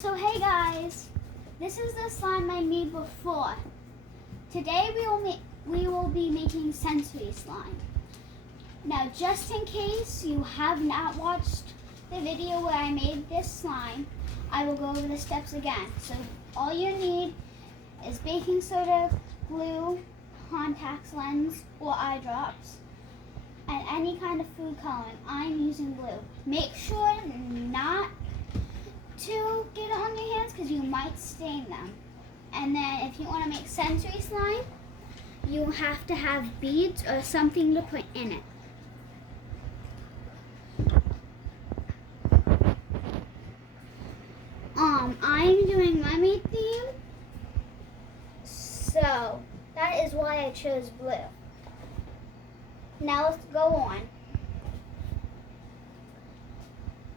So hey guys, this is the slime I made before. Today we will be making sensory slime. Now just in case you have not watched the video where I made this slime, I will go over the steps again. So all you need is baking soda, glue, contact lens or eye drops, and any kind of food coloring. I'm using glue. Make sure not to get it on your hands because you might stain them. And then if you want to make sensory slime, you have to have beads or something to put in it. I'm doing mermaid theme, so that is why I chose blue. Now let's go on.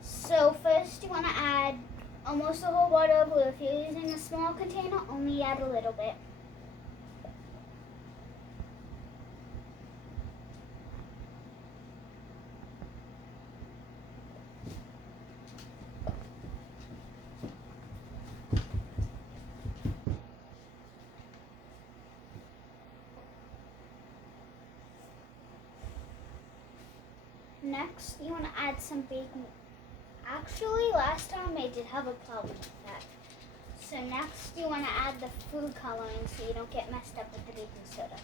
So first you want to add almost a whole bottle of glue. If you're using a small container, only add a little bit. Next, you want to add some baking. Actually, last time I did have a problem with that. So next, you want to add the food coloring so you don't get messed up with the baking soda.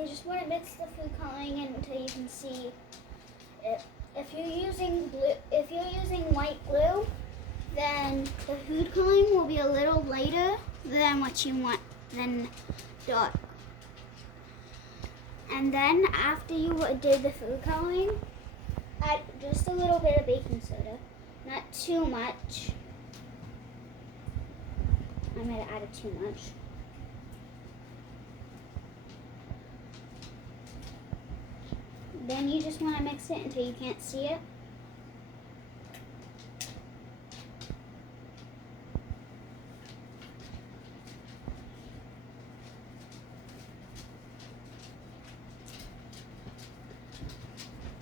You just want to mix the food coloring in until you can see it. If you're using white glue, then the food coloring will be a little lighter than what you want, than dark. And then after you did the food coloring, add just a little bit of baking soda, not too much. I might have added too much. Then you just want to mix it until you can't see it.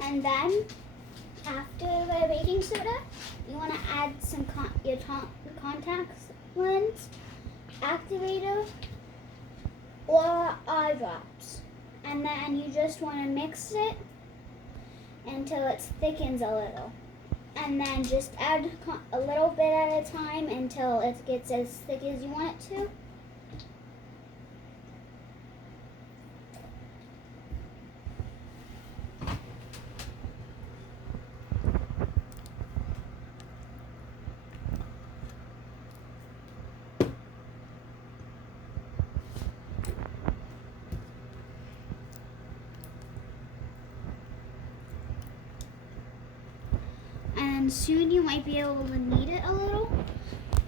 And then, after the baking soda, you want to add some your contact lens, activator, or eye drops. And then you just want to mix it until it thickens a little. And then just add a little bit at a time until it gets as thick as you want it to. And soon you might be able to knead it a little,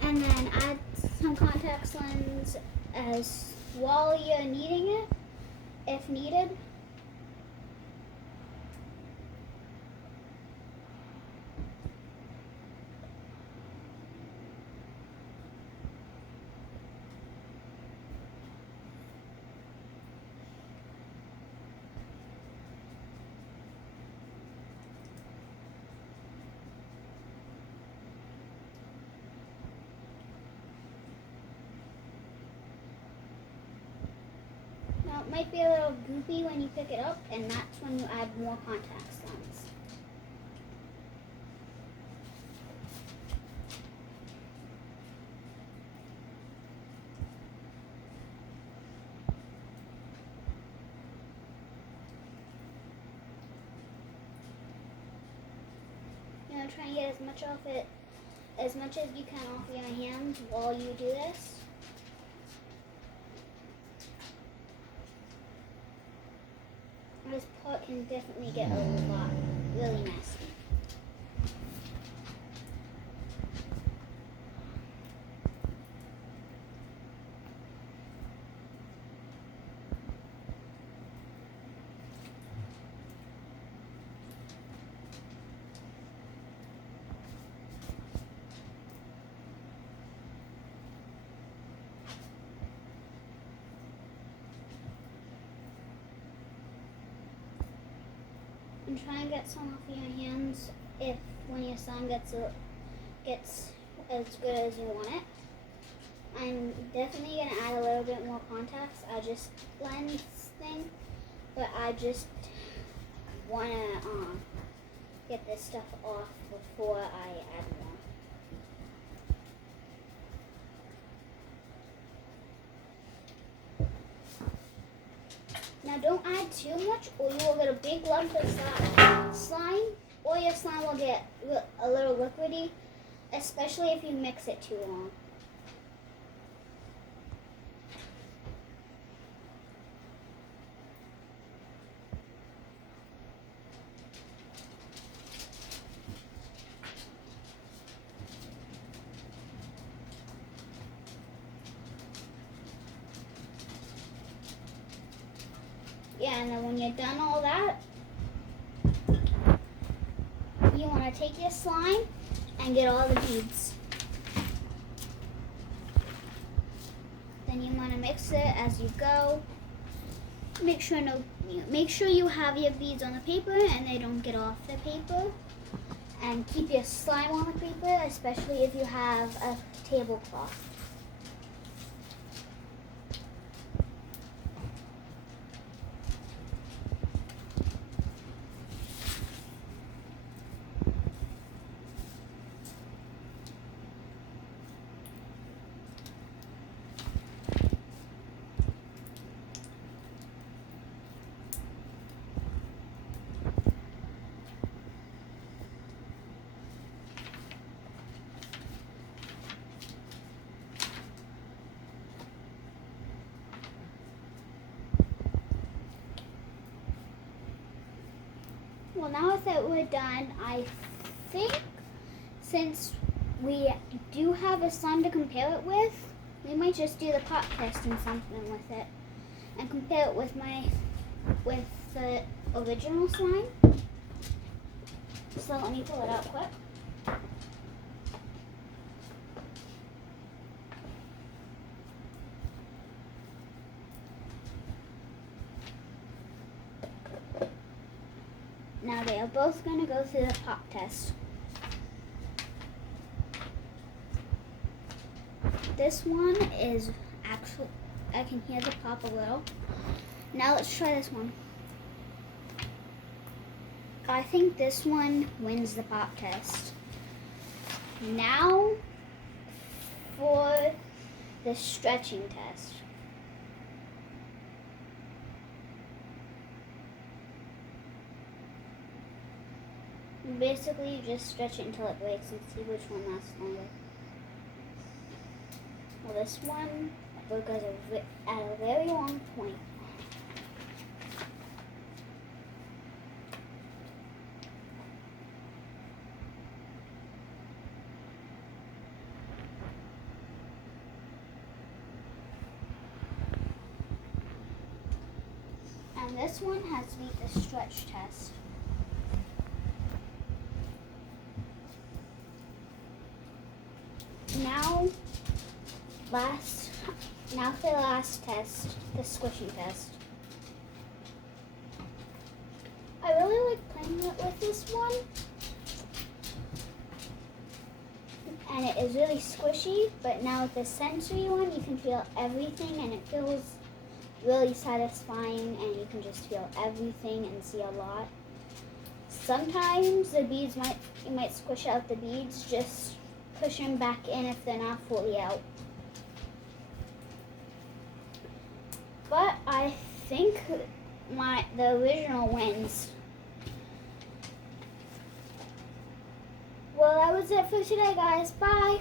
and then add some contact lens as while you're kneading it, if needed. Now it might be a little goopy when you pick it up, and that's when you add more contact lens. Try and get as much as you can off your hands while you do this. This pot can definitely get really messy. and try and get some off your hands if when your slime gets as good as you want it. I'm definitely going to add a little bit more contacts. I just lens thing, but I just want to get this stuff off before I add more. Now don't add too much or you will get a big lump of slime, or your slime will get a little liquidy, especially if you mix it too long. Yeah, and then when you're done all that, you want to take your slime and get all the beads. Then you want to mix it as you go. Make sure you have your beads on the paper and they don't get off the paper. And keep your slime on the paper, especially if you have a tablecloth. Well, now that we're done, I think since we do have a slime to compare it with, we might just do the pop test and something with it and compare it with the original slime. So let me pull it out quick. Now they are both going to go through the pop test. This one is actually, I can hear the pop a little. Now let's try this one. I think this one wins the pop test. Now for the stretching test. Basically, you just stretch it until it breaks and see which one lasts longer. Well, this one broke at a very long point. And this one has to beat the stretch test. Now for the last test, the squishing test. I really like playing with this one. And it is really squishy, but now with the sensory one, you can feel everything and it feels really satisfying and you can just feel everything and see a lot. Sometimes the beads you might squish out the beads, just push them back in if they're not fully out. But I think the original wins. Well, that was it for today, guys. Bye.